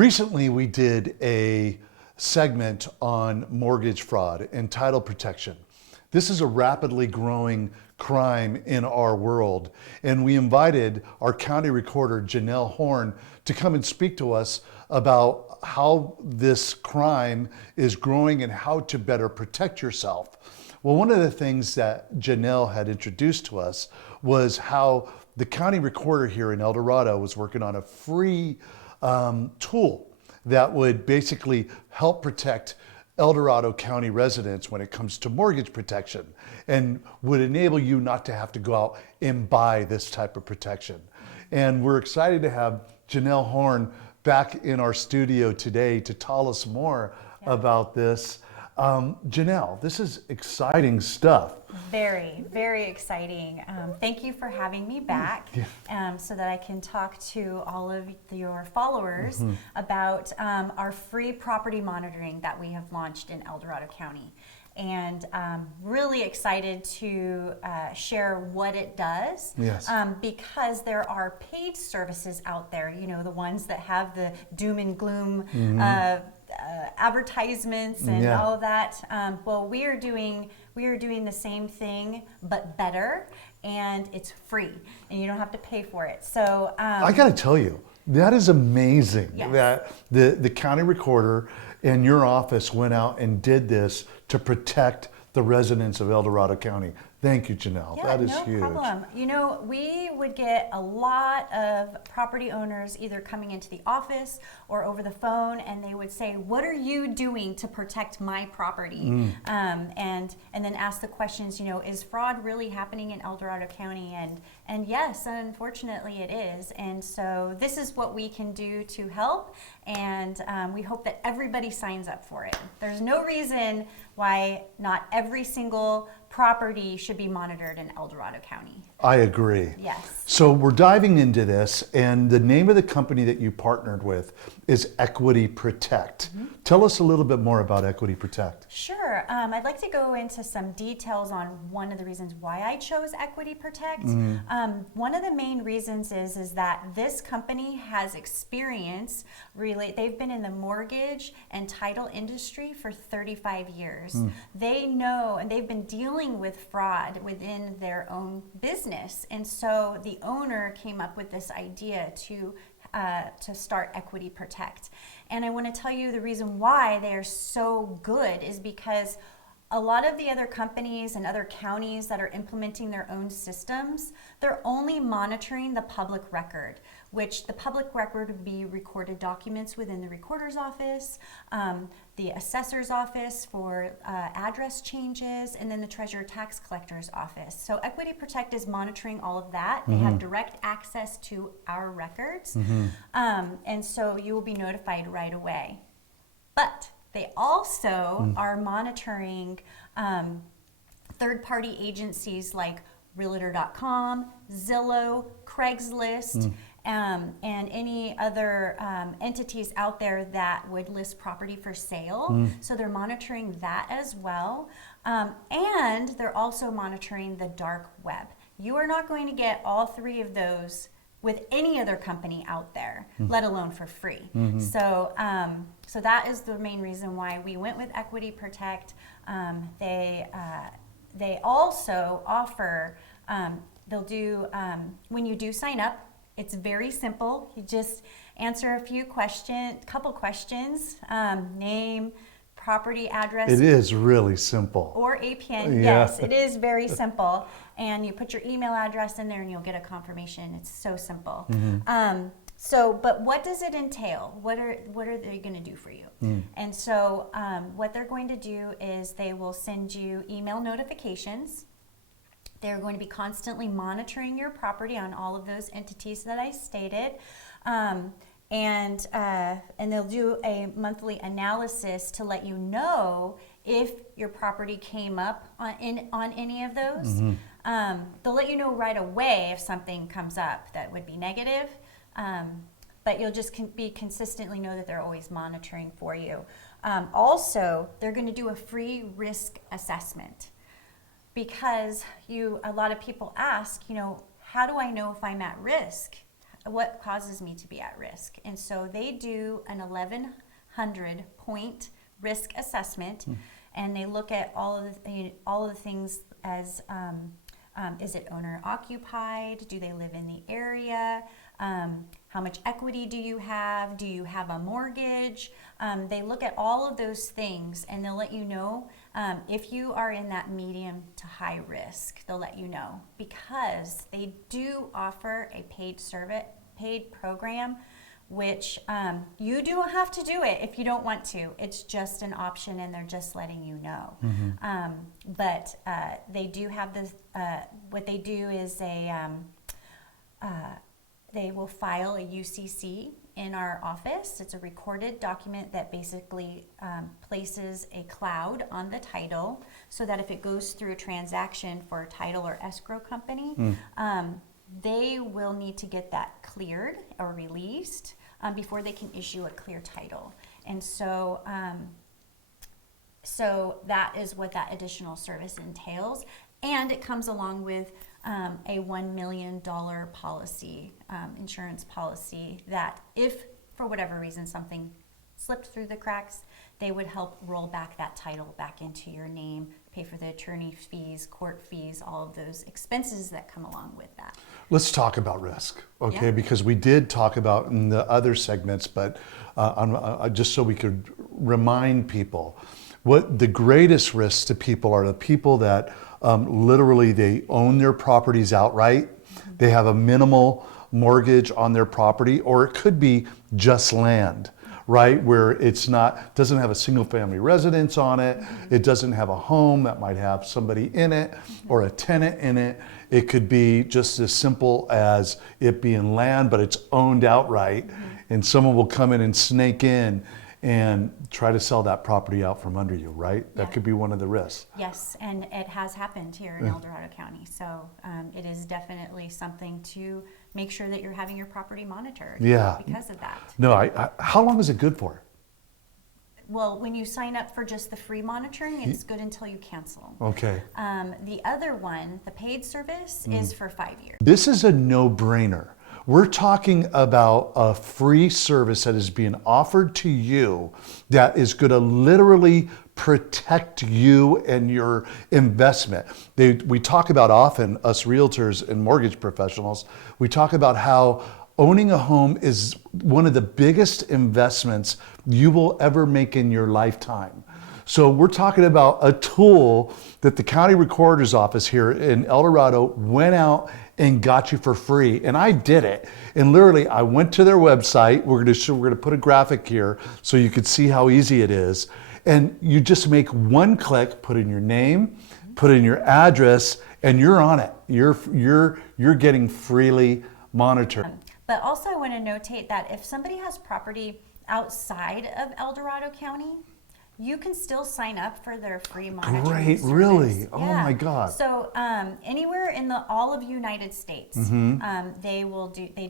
Recently, we did a segment on mortgage fraud and title protection. This is a rapidly growing crime in our world, and we invited our county recorder, Janelle.Horne, to come and speak to us about how this crime is growing and how to better protect yourself. Well, one of the things that Janelle had introduced to us was how the county recorder here in El Dorado was working on a free tool that would basically help protect El Dorado County residents when it comes to mortgage protection, and would enable you not to have to go out and buy this type of protection. And we're excited to have Janelle.Horne back in our studio today to tell us more about this. Janelle, this is exciting stuff. Very, very exciting. Thank you for having me back so that I can talk to all of your followers about our free property monitoring that we have launched in El Dorado County. And really excited to share what it does, because there are paid services out there, you know, the ones that have the doom and gloom advertisements and all of that. Well, we are doing the same thing but better, and it's free, and you don't have to pay for it. So I got to tell you, that is amazing that the county recorder and your office went out and did this to protect the residents of El Dorado County. Thank you, Janelle. Yeah, that is no huge. problem. You know, we would get a lot of property owners either coming into the office or over the phone, and they would say, "What are you doing to protect my property?" And then ask the questions. You know, is fraud really happening in El Dorado County? And yes, unfortunately, it is. And so this is what we can do to help, and we hope that everybody signs up for it. There's no reason why not every single property should be monitored in El Dorado County. I agree. Yes. So we're diving into this, and the name of the company that you partnered with is Equity Protect. Tell us a little bit more about Equity Protect. Sure. I'd like to go into some details on one of the reasons why I chose Equity Protect. One of the main reasons is that this company has experience, really, they've been in the mortgage and title industry for 35 years. They know, and they've been dealing with fraud within their own business. And so the owner came up with this idea to start Equity Protect. And I want to tell you the reason why they're so good is because a lot of the other companies and other counties that are implementing their own systems, they're only monitoring the public record, which the public record would be recorded documents within the recorder's office, the assessor's office for address changes, and then the treasurer tax collector's office. So Equity Protect is monitoring all of that. They have direct access to our records, and so you will be notified right away. But they also are monitoring third-party agencies like Realtor.com, Zillow, Craigslist, and any other entities out there that would list property for sale. So they're monitoring that as well. And they're also monitoring the dark web. You are not going to get all three of those with any other company out there, let alone for free. So that is the main reason why we went with Equity Protect. They also offer, they'll do, when you do sign up, it's very simple. You just answer a couple questions, name, property address. It is really simple. Or APN, yes, it is very simple. And you put your email address in there and you'll get a confirmation. It's so simple. But what does it entail? What are they going to do for you? And so what they're going to do is they will send you email notifications. They're going to be constantly monitoring your property on all of those entities that I stated. And they'll do a monthly analysis to let you know if your property came up on any of those. They'll let you know right away if something comes up that would be negative, but you'll just be consistently know that they're always monitoring for you. Also, they're going to do a free risk assessment, because a lot of people ask, how do I know if I'm at risk? what causes me to be at risk? And so they do an 1,100 point risk assessment, and they look at all of the things as is it owner occupied? Do they live in the area? How much equity do you have? Do you have a mortgage? They look at all of those things, and they'll let you know if you are in that medium to high risk. They'll let you know, because they do offer a paid program, which you don't have to do it if you don't want to. It's just an option, and they're just letting you know. But they do have this. What they do is they will file a UCC in our office. It's a recorded document that basically places a cloud on the title, so that if it goes through a transaction for a title or escrow company, they will need to get that cleared or released before they can issue a clear title. And so so that is what that additional service entails. And it comes along with a $1 million policy, insurance policy, that if for whatever reason something slipped through the cracks, they would help roll back that title back into your name, pay for the attorney fees, court fees, all of those expenses that come along with that. Let's talk about risk, okay? Yeah. Because we did talk about in the other segments, but just so we could remind people, what the greatest risks to people are the people that literally they own their properties outright. They have a minimal mortgage on their property, or it could be just land, right? Where it's not, doesn't have a single family residence on it. It doesn't have a home that might have somebody in it or a tenant in it. It could be just as simple as it being land, but it's owned outright, and someone will come in and snake in and try to sell that property out from under you, right? Yeah. That could be one of the risks. Yes, and it has happened here in El Dorado County. So it is definitely something to make sure that you're having your property monitored. Yeah. Because of that. No, how long is it good for? Well, when you sign up for just the free monitoring, it's good until you cancel. Okay. The other one, the paid service, is for 5 years. This is a no-brainer. We're talking about a free service that is being offered to you that is going to literally protect you and your investment. We talk about often, us realtors and mortgage professionals, we talk about how owning a home is one of the biggest investments you will ever make in your lifetime. So we're talking about a tool that the county recorder's office here in El Dorado went out and got you for free. And I did it. And literally, I went to their website. We're gonna put a graphic here so you could see how easy it is. And you just make one click, put in your name, put in your address, and you're on it. You're getting freely monitored. But also I want to notate that if somebody has property outside of El Dorado County, you can still sign up for their free monitoring Great, service. really? Oh Yeah. my God. So anywhere in all of United States, they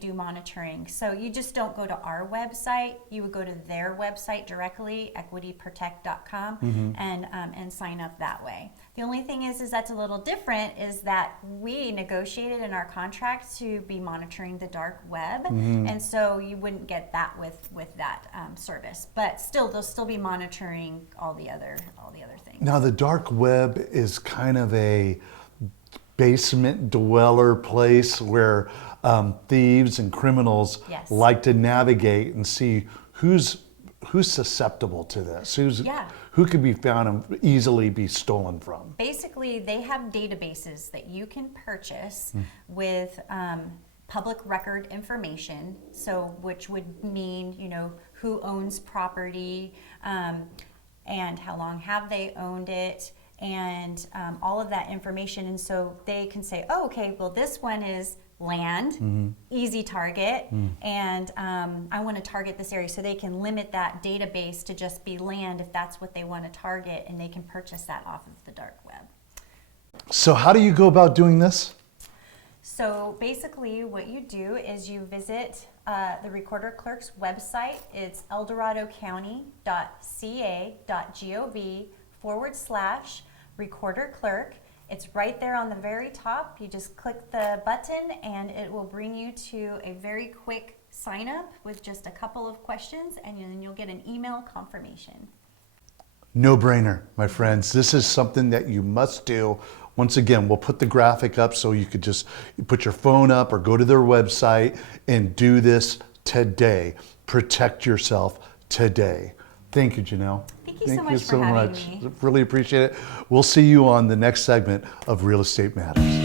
do monitoring. So you just don't go to our website. You would go to their website directly, equityprotect.com, and sign up that way. The only thing is that's a little different, is that we negotiated in our contract to be monitoring the dark web, and so you wouldn't get that with that service. But still, they'll still be monitoring all the other things. Now the dark web is kind of a basement dweller place where thieves and criminals Yes. like to navigate and see who's susceptible to this, who could be found and easily be stolen from. Basically, they have databases that you can purchase with public record information. So, which would mean, who owns property, and how long have they owned it, and all of that information. And so they can say, oh, okay, well, this one is land, easy target, and I want to target this area. So they can limit that database to just be land if that's what they want to target, and they can purchase that off of the dark web. So how do you go about doing this? So basically what you do is you visit the Recorder Clerk's website. It's eldoradocounty.ca.gov/Recorder Clerk. It's right there on the very top. You just click the button and it will bring you to a very quick sign up with just a couple of questions, and then you'll get an email confirmation. No brainer, my friends. This is something that you must do. Once again, we'll put the graphic up so you could just put your phone up or go to their website and do this today. Protect yourself today. Thank you, Janelle. Thank you so much for having me. Really appreciate it. We'll see you on the next segment of Real Estate Matters.